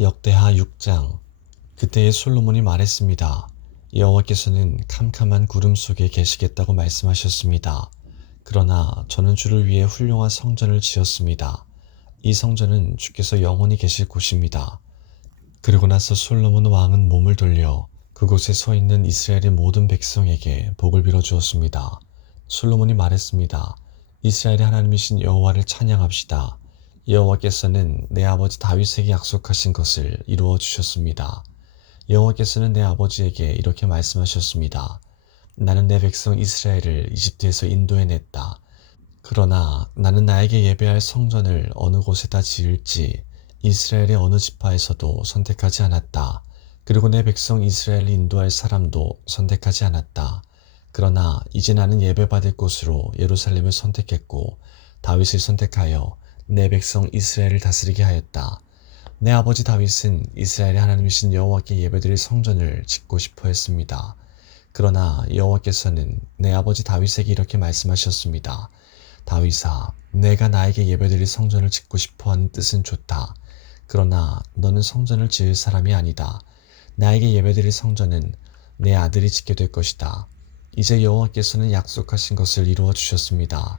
역대하 6장. 그때에 솔로몬이 말했습니다. 여호와께서는 캄캄한 구름 속에 계시겠다고 말씀하셨습니다. 그러나 저는 주를 위해 훌륭한 성전을 지었습니다. 이 성전은 주께서 영원히 계실 곳입니다. 그리고 나서 솔로몬 왕은 몸을 돌려 그곳에 서 있는 이스라엘의 모든 백성에게 복을 빌어 주었습니다. 솔로몬이 말했습니다. 이스라엘의 하나님이신 여호와를 찬양합시다. 여호와께서는 내 아버지 다윗에게 약속하신 것을 이루어 주셨습니다. 여호와께서는 내 아버지에게 이렇게 말씀하셨습니다. 나는 내 백성 이스라엘을 이집트에서 인도해냈다. 그러나 나는 나에게 예배할 성전을 어느 곳에다 지을지 이스라엘의 어느 지파에서도 선택하지 않았다. 그리고 내 백성 이스라엘을 인도할 사람도 선택하지 않았다. 그러나 이제 나는 예배받을 곳으로 예루살렘을 선택했고 다윗을 선택하여 내 백성 이스라엘을 다스리게 하였다. 내 아버지 다윗은 이스라엘의 하나님이신 여호와께 예배드릴 성전을 짓고 싶어 했습니다. 그러나 여호와께서는 내 아버지 다윗에게 이렇게 말씀하셨습니다. 다윗아, 내가 나에게 예배드릴 성전을 짓고 싶어 하는 뜻은 좋다. 그러나 너는 성전을 지을 사람이 아니다. 나에게 예배드릴 성전은 내 아들이 짓게 될 것이다. 이제 여호와께서는 약속하신 것을 이루어 주셨습니다.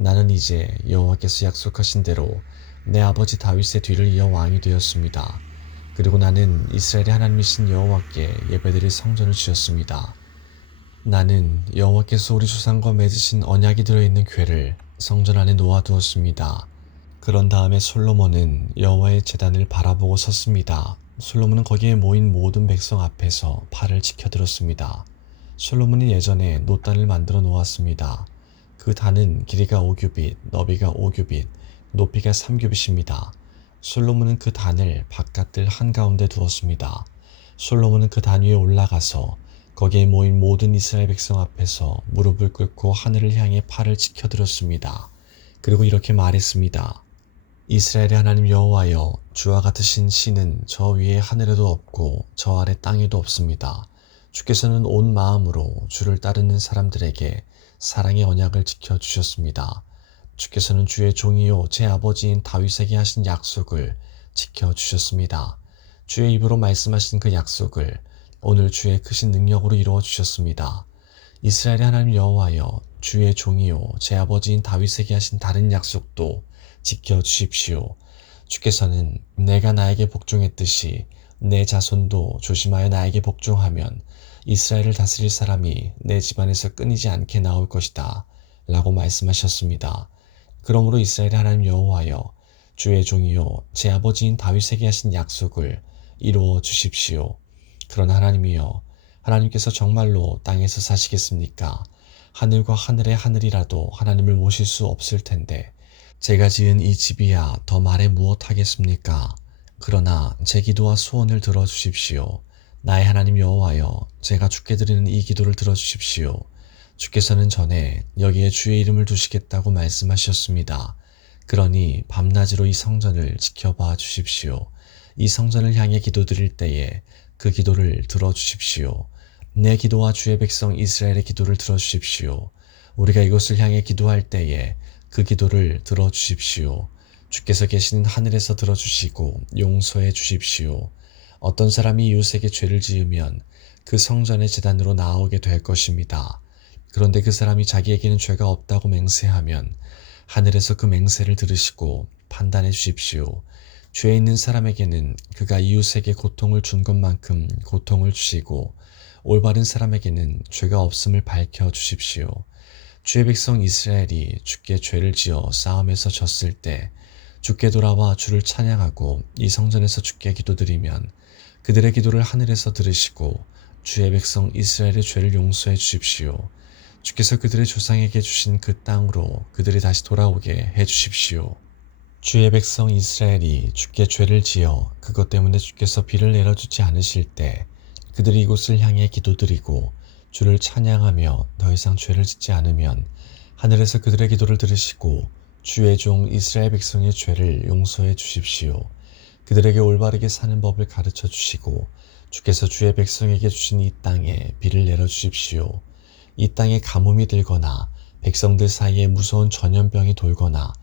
나는 이제 여호와께서 약속하신 대로 내 아버지 다윗의 뒤를 이어 왕이 되었습니다. 그리고 나는 이스라엘의 하나님이신 여호와께 예배드릴 성전을 지었습니다. 나는 여호와께서 우리 조상과 맺으신 언약이 들어있는 궤를 성전 안에 놓아두었습니다. 그런 다음에 솔로몬은 여호와의 제단을 바라보고 섰습니다. 솔로몬은 거기에 모인 모든 백성 앞에서 팔을 치켜들었습니다. 솔로몬이 예전에 놋단을 만들어 놓았습니다. 그 단은 길이가 5규빗, 너비가 5규빗, 높이가 3규빗입니다. 솔로몬은 그 단을 바깥들 한가운데 두었습니다. 솔로몬은 그 단 위에 올라가서 거기에 모인 모든 이스라엘 백성 앞에서 무릎을 꿇고 하늘을 향해 팔을 치켜들었습니다. 그리고 이렇게 말했습니다. 이스라엘의 하나님 여호와여, 주와 같으신 신은 저 위에 하늘에도 없고 저 아래 땅에도 없습니다. 주께서는 온 마음으로 주를 따르는 사람들에게 사랑의 언약을 지켜주셨습니다. 주께서는 주의 종이요 제 아버지인 다윗에게 하신 약속을 지켜주셨습니다. 주의 입으로 말씀하신 그 약속을 오늘 주의 크신 능력으로 이루어 주셨습니다. 이스라엘의 하나님 여호와여, 주의 종이요 제 아버지인 다윗에게 하신 다른 약속도 지켜주십시오. 주께서는 내가 나에게 복종했듯이 내 자손도 조심하여 나에게 복종하면 이스라엘을 다스릴 사람이 내 집안에서 끊이지 않게 나올 것이다 라고 말씀하셨습니다. 그러므로 이스라엘의 하나님 여호와여, 주의 종이요 제 아버지인 다윗에게 하신 약속을 이루어 주십시오. 그러나 하나님이여, 하나님께서 정말로 땅에서 사시겠습니까? 하늘과 하늘의 하늘이라도 하나님을 모실 수 없을 텐데 제가 지은 이 집이야 더 말해 무엇하겠습니까? 그러나 제 기도와 소원을 들어주십시오. 나의 하나님 여호와여, 제가 주께 드리는 이 기도를 들어주십시오. 주께서는 전에 여기에 주의 이름을 두시겠다고 말씀하셨습니다. 그러니 밤낮으로 이 성전을 지켜봐 주십시오. 이 성전을 향해 기도드릴 때에 그 기도를 들어주십시오. 내 기도와 주의 백성 이스라엘의 기도를 들어주십시오. 우리가 이곳을 향해 기도할 때에 그 기도를 들어주십시오. 주께서 계시는 하늘에서 들어주시고 용서해 주십시오. 어떤 사람이 이웃에게 죄를 지으면 그 성전의 제단으로 나오게 될 것입니다. 그런데 그 사람이 자기에게는 죄가 없다고 맹세하면 하늘에서 그 맹세를 들으시고 판단해 주십시오. 죄 있는 사람에게는 그가 이웃에게 고통을 준 것만큼 고통을 주시고 올바른 사람에게는 죄가 없음을 밝혀 주십시오. 주의 백성 이스라엘이 주께 죄를 지어 싸움에서 졌을 때 주께 돌아와 주를 찬양하고 이 성전에서 주께 기도드리면 그들의 기도를 하늘에서 들으시고 주의 백성 이스라엘의 죄를 용서해 주십시오. 주께서 그들의 조상에게 주신 그 땅으로 그들이 다시 돌아오게 해 주십시오. 주의 백성 이스라엘이 주께 죄를 지어 그것 때문에 주께서 비를 내려주지 않으실 때 그들이 이곳을 향해 기도드리고 주를 찬양하며 더 이상 죄를 짓지 않으면 하늘에서 그들의 기도를 들으시고 주의 종 이스라엘 백성의 죄를 용서해 주십시오. 그들에게 올바르게 사는 법을 가르쳐 주시고 주께서 주의 백성에게 주신 이 땅에 비를 내려 주십시오. 이 땅에 가뭄이 들거나 백성들 사이에 무서운 전염병이 돌거나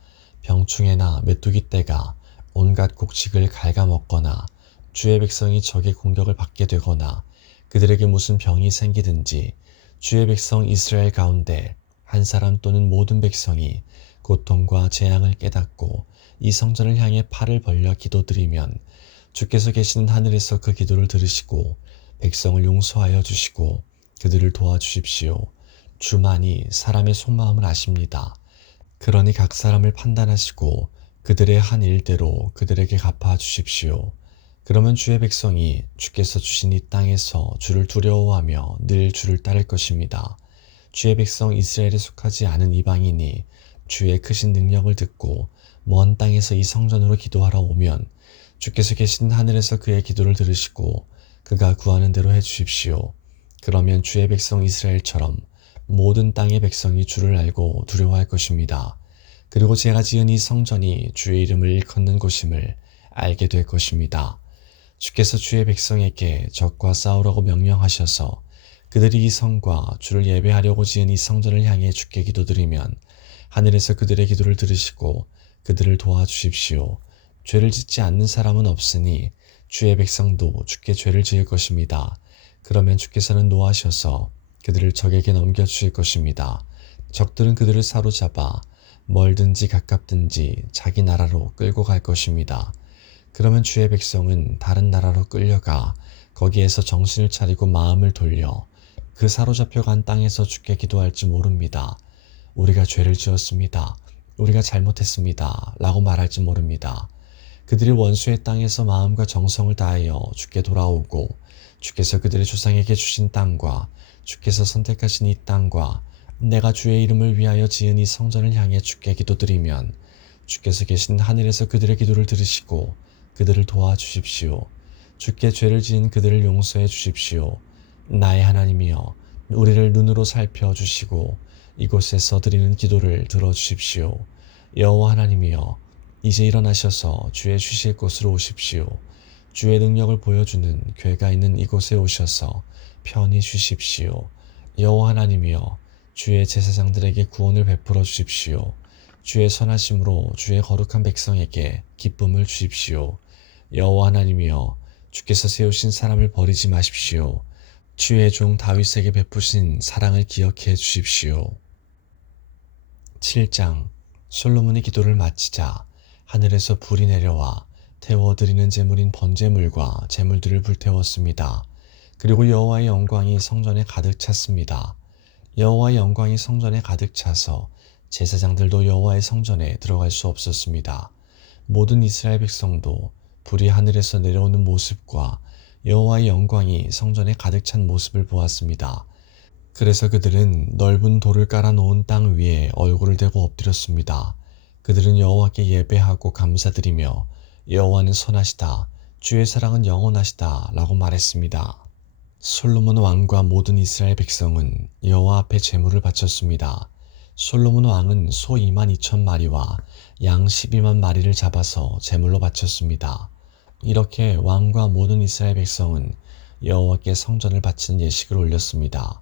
병충해나 메뚜기 떼가 온갖 곡식을 갉아먹거나 주의 백성이 적의 공격을 받게 되거나 그들에게 무슨 병이 생기든지 주의 백성 이스라엘 가운데 한 사람 또는 모든 백성이 고통과 재앙을 깨닫고 이 성전을 향해 팔을 벌려 기도드리면 주께서 계시는 하늘에서 그 기도를 들으시고 백성을 용서하여 주시고 그들을 도와주십시오. 주만이 사람의 속마음을 아십니다. 그러니 각 사람을 판단하시고 그들의 한 일대로 그들에게 갚아 주십시오. 그러면 주의 백성이 주께서 주신 이 땅에서 주를 두려워하며 늘 주를 따를 것입니다. 주의 백성 이스라엘에 속하지 않은 이방인이 주의 크신 능력을 듣고 먼 땅에서 이 성전으로 기도하러 오면 주께서 계신 하늘에서 그의 기도를 들으시고 그가 구하는 대로 해주십시오. 그러면 주의 백성 이스라엘처럼 모든 땅의 백성이 주를 알고 두려워할 것입니다. 그리고 제가 지은 이 성전이 주의 이름을 일컫는 곳임을 알게 될 것입니다. 주께서 주의 백성에게 적과 싸우라고 명령하셔서 그들이 이 성과 주를 예배하려고 지은 이 성전을 향해 주께 기도드리면 하늘에서 그들의 기도를 들으시고 그들을 도와주십시오. 죄를 짓지 않는 사람은 없으니 주의 백성도 주께 죄를 지을 것입니다. 그러면 주께서는 노하셔서 그들을 적에게 넘겨주실 것입니다. 적들은 그들을 사로잡아 멀든지 가깝든지 자기 나라로 끌고 갈 것입니다. 그러면 주의 백성은 다른 나라로 끌려가 거기에서 정신을 차리고 마음을 돌려 그 사로잡혀간 땅에서 주께 기도할지 모릅니다. 우리가 죄를 지었습니다. 우리가 잘못했습니다. 라고 말할지 모릅니다. 그들이 원수의 땅에서 마음과 정성을 다하여 주께 돌아오고 주께서 그들의 조상에게 주신 땅과 주께서 선택하신 이 땅과 내가 주의 이름을 위하여 지은 이 성전을 향해 주께 기도드리면 주께서 계신 하늘에서 그들의 기도를 들으시고 그들을 도와주십시오. 주께 죄를 지은 그들을 용서해 주십시오. 나의 하나님이여 우리를 눈으로 살펴주시고 이곳에서 드리는 기도를 들어주십시오. 여호와 하나님이여 이제 일어나셔서 주의 쉬실 곳으로 오십시오. 주의 능력을 보여주는 궤가 있는 이곳에 오셔서 편히 쉬십시오. 여호와 하나님이여 주의 제사장들에게 구원을 베풀어 주십시오. 주의 선하심으로 주의 거룩한 백성에게 기쁨을 주십시오. 여호와 하나님이여 주께서 세우신 사람을 버리지 마십시오. 주의 종 다윗에게 베푸신 사랑을 기억해 주십시오. 7장 솔로몬이 기도를 마치자 하늘에서 불이 내려와 태워드리는 제물인 번제물과 제물들을 불태웠습니다. 그리고 여호와의 영광이 성전에 가득 찼습니다. 여호와의 영광이 성전에 가득 차서 제사장들도 여호와의 성전에 들어갈 수 없었습니다. 모든 이스라엘 백성도 불이 하늘에서 내려오는 모습과 여호와의 영광이 성전에 가득 찬 모습을 보았습니다. 그래서 그들은 넓은 돌을 깔아 놓은 땅 위에 얼굴을 대고 엎드렸습니다. 그들은 여호와께 예배하고 감사드리며 여호와는 선하시다, 주의 사랑은 영원하시다 라고 말했습니다. 솔로몬 왕과 모든 이스라엘 백성은 여호와 앞에 제물을 바쳤습니다. 솔로몬 왕은 소 22,000마리와 양 12만 마리를 잡아서 제물로 바쳤습니다. 이렇게 왕과 모든 이스라엘 백성은 여호와께 성전을 바치는 예식을 올렸습니다.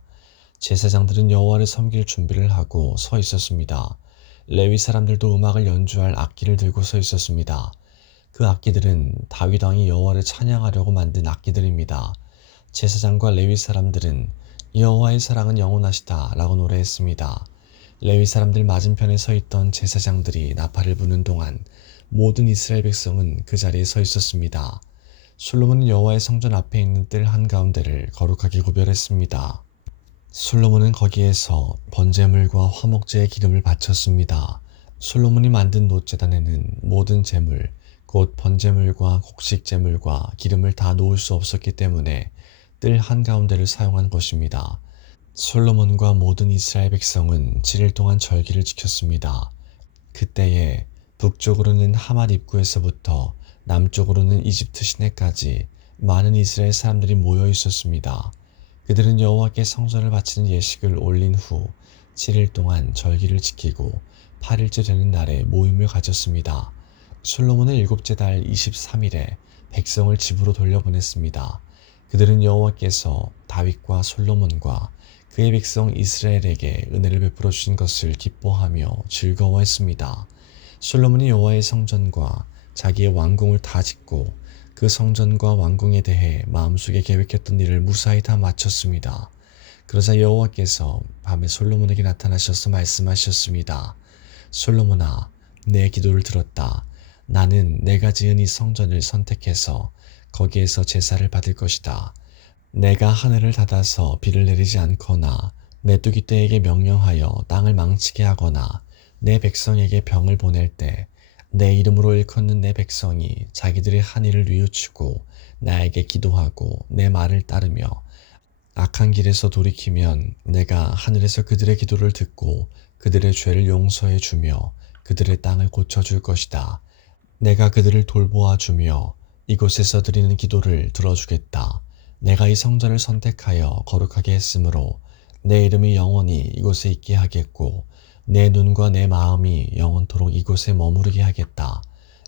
제사장들은 여호와를 섬길 준비를 하고 서 있었습니다. 레위 사람들도 음악을 연주할 악기를 들고 서 있었습니다. 그 악기들은 다윗 왕이 여호와를 찬양하려고 만든 악기들입니다. 제사장과 레위 사람들은 여호와의 사랑은 영원하시다 라고 노래했습니다. 레위 사람들 맞은편에 서 있던 제사장들이 나팔을 부는 동안 모든 이스라엘 백성은 그 자리에 서 있었습니다. 솔로몬은 여호와의 성전 앞에 있는 뜰 한가운데를 거룩하게 구별했습니다. 솔로몬은 거기에서 번제물과 화목제의 기름을 바쳤습니다. 솔로몬이 만든 놋제단에는 모든 제물, 곧 번제물과 곡식제물과 기름을 다 놓을 수 없었기 때문에 뜰 한가운데를 사용한 것입니다. 솔로몬과 모든 이스라엘 백성은 7일 동안 절기를 지켰습니다. 그때에 북쪽으로는 하맛 입구에서부터 남쪽으로는 이집트 시내까지 많은 이스라엘 사람들이 모여 있었습니다. 그들은 여호와께 성전을 바치는 예식을 올린 후 7일 동안 절기를 지키고 8일째 되는 날에 모임을 가졌습니다. 솔로몬은 일곱째 달 23일에 백성을 집으로 돌려보냈습니다. 그들은 여호와께서 다윗과 솔로몬과 그의 백성 이스라엘에게 은혜를 베풀어 주신 것을 기뻐하며 즐거워했습니다. 솔로몬이 여호와의 성전과 자기의 왕궁을 다 짓고 그 그 성전과 왕궁에 대해 마음속에 계획했던 일을 무사히 다 마쳤습니다. 그러자 여호와께서 밤에 솔로몬에게 나타나셔서 말씀하셨습니다. 솔로몬아, 내 기도를 들었다. 나는 내가 지은 이 성전을 선택해서 거기에서 제사를 받을 것이다. 내가 하늘을 닫아서 비를 내리지 않거나 메뚜기 떼에게 명령하여 땅을 망치게 하거나 내 백성에게 병을 보낼 때 내 이름으로 일컫는 내 백성이 자기들의 한 일을 뉘우치고 나에게 기도하고 내 말을 따르며 악한 길에서 돌이키면 내가 하늘에서 그들의 기도를 듣고 그들의 죄를 용서해 주며 그들의 땅을 고쳐줄 것이다. 내가 그들을 돌보아 주며 이곳에서 드리는 기도를 들어주겠다. 내가 이 성전을 선택하여 거룩하게 했으므로 내 이름이 영원히 이곳에 있게 하겠고 내 눈과 내 마음이 영원토록 이곳에 머무르게 하겠다.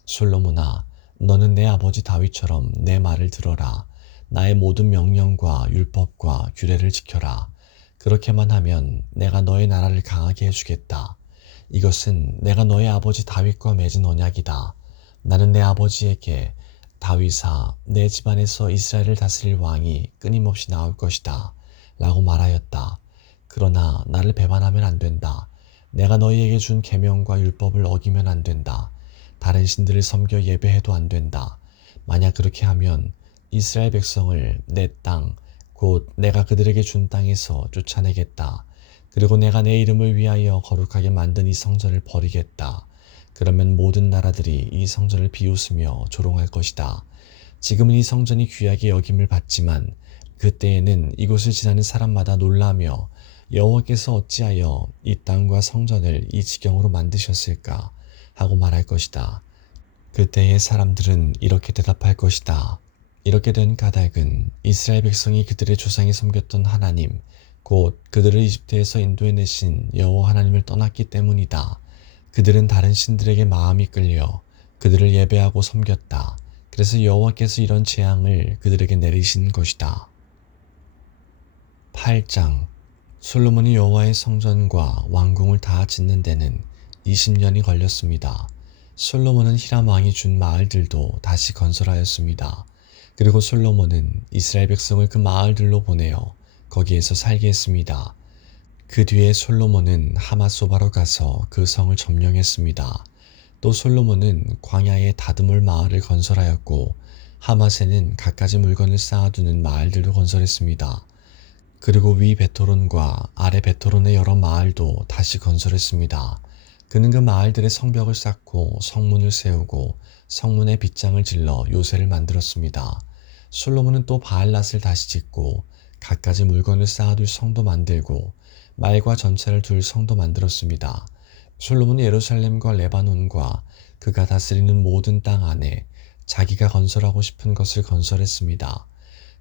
솔로몬아, 너는 내 아버지 다윗처럼 내 말을 들어라. 나의 모든 명령과 율법과 규례를 지켜라. 그렇게만 하면 내가 너의 나라를 강하게 해주겠다. 이것은 내가 너의 아버지 다윗과 맺은 언약이다. 나는 내 아버지에게 다윗아, 내 집안에서 이스라엘을 다스릴 왕이 끊임없이 나올 것이다. 라고 말하였다. 그러나 나를 배반하면 안 된다. 내가 너희에게 준 계명과 율법을 어기면 안 된다. 다른 신들을 섬겨 예배해도 안 된다. 만약 그렇게 하면 이스라엘 백성을 내 땅, 곧 내가 그들에게 준 땅에서 쫓아내겠다. 그리고 내가 내 이름을 위하여 거룩하게 만든 이 성전을 버리겠다. 그러면 모든 나라들이 이 성전을 비웃으며 조롱할 것이다. 지금은 이 성전이 귀하게 여김을 받지만 그때에는 이곳을 지나는 사람마다 놀라며 여호와께서 어찌하여 이 땅과 성전을 이 지경으로 만드셨을까 하고 말할 것이다. 그때의 사람들은 이렇게 대답할 것이다. 이렇게 된 까닭은 이스라엘 백성이 그들의 조상이 섬겼던 하나님, 곧 그들을 이집트에서 인도해내신 여호와 하나님을 떠났기 때문이다. 그들은 다른 신들에게 마음이 끌려 그들을 예배하고 섬겼다. 그래서 여호와께서 이런 재앙을 그들에게 내리신 것이다. 8장. 솔로몬이 여호와의 성전과 왕궁을 다 짓는 데는 20년이 걸렸습니다. 솔로몬은 히람 왕이 준 마을들도 다시 건설하였습니다. 그리고 솔로몬은 이스라엘 백성을 그 마을들로 보내어 거기에서 살게 했습니다. 그 뒤에 솔로몬은 하맛소바로 가서 그 성을 점령했습니다. 또 솔로몬은 광야에 다드몰 마을을 건설하였고 하맛에는 갖가지 물건을 쌓아두는 마을들도 건설했습니다. 그리고 위 베토론과 아래 베토론의 여러 마을도 다시 건설했습니다. 그는 그 마을들의 성벽을 쌓고 성문을 세우고 성문에 빗장을 질러 요새를 만들었습니다. 솔로몬은 또 바알랏을 다시 짓고 갖가지 물건을 쌓아둘 성도 만들고 말과 전차를 둘 성도 만들었습니다. 솔로몬이 예루살렘과 레바논과 그가 다스리는 모든 땅 안에 자기가 건설하고 싶은 것을 건설했습니다.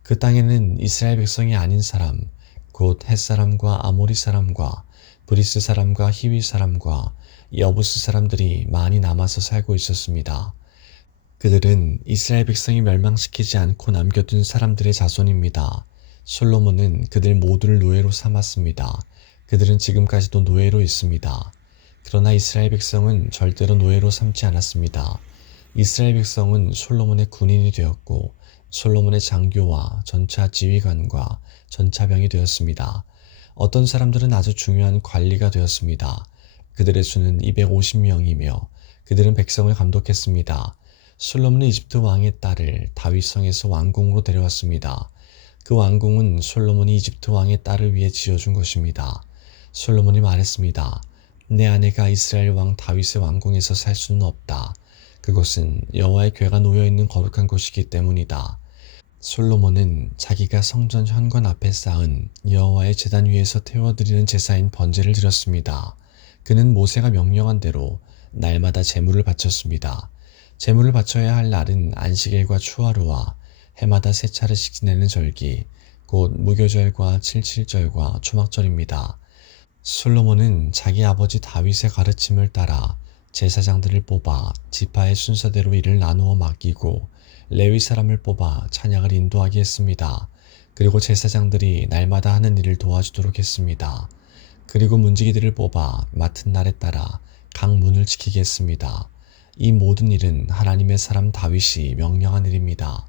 그 땅에는 이스라엘 백성이 아닌 사람, 곧 헷사람과 아모리 사람과 브리스 사람과 히위 사람과 여부스 사람들이 많이 남아서 살고 있었습니다. 그들은 이스라엘 백성이 멸망시키지 않고 남겨둔 사람들의 자손입니다. 솔로몬은 그들 모두를 노예로 삼았습니다. 그들은 지금까지도 노예로 있습니다. 그러나 이스라엘 백성은 절대로 노예로 삼지 않았습니다. 이스라엘 백성은 솔로몬의 군인이 되었고 솔로몬의 장교와 전차 지휘관과 전차병이 되었습니다. 어떤 사람들은 아주 중요한 관리가 되었습니다. 그들의 수는 250명이며 그들은 백성을 감독했습니다. 솔로몬은 이집트 왕의 딸을 다윗성에서 왕궁으로 데려왔습니다. 그 왕궁은 솔로몬이 이집트 왕의 딸을 위해 지어준 것입니다. 솔로몬이 말했습니다. 내 아내가 이스라엘 왕 다윗의 왕궁에서 살 수는 없다. 그곳은 여호와의 궤가 놓여있는 거룩한 곳이기 때문이다. 솔로몬은 자기가 성전 현관 앞에 쌓은 여호와의 제단 위에서 태워드리는 제사인 번제를 드렸습니다. 그는 모세가 명령한 대로 날마다 제물을 바쳤습니다. 제물을 바쳐야 할 날은 안식일과 추하루와 해마다 세 차례씩 지내는 절기, 곧 무교절과 칠칠절과 초막절입니다. 솔로몬은 자기 아버지 다윗의 가르침을 따라 제사장들을 뽑아 지파의 순서대로 일을 나누어 맡기고 레위 사람을 뽑아 찬양을 인도하게 했습니다. 그리고 제사장들이 날마다 하는 일을 도와주도록 했습니다. 그리고 문지기들을 뽑아 맡은 날에 따라 각 문을 지키게 했습니다. 이 모든 일은 하나님의 사람 다윗이 명령한 일입니다.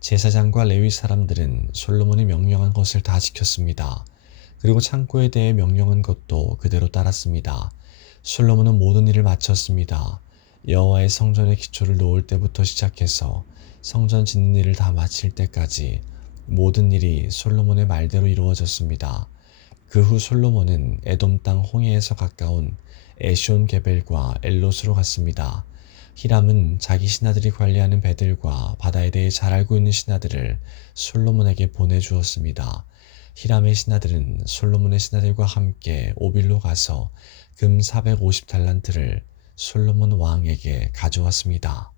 제사장과 레위 사람들은 솔로몬이 명령한 것을 다 지켰습니다. 그리고 창고에 대해 명령한 것도 그대로 따랐습니다. 솔로몬은 모든 일을 마쳤습니다. 여호와의 성전의 기초를 놓을 때부터 시작해서 성전 짓는 일을 다 마칠 때까지 모든 일이 솔로몬의 말대로 이루어졌습니다. 그 후 솔로몬은 에돔 땅 홍해에서 가까운 에시온 게벨과 엘롯으로 갔습니다. 히람은 자기 신하들이 관리하는 배들과 바다에 대해 잘 알고 있는 신하들을 솔로몬에게 보내주었습니다. 히람의 신하들은 솔로몬의 신하들과 함께 오빌로 가서 금 450달란트를 솔로몬 왕에게 가져왔습니다.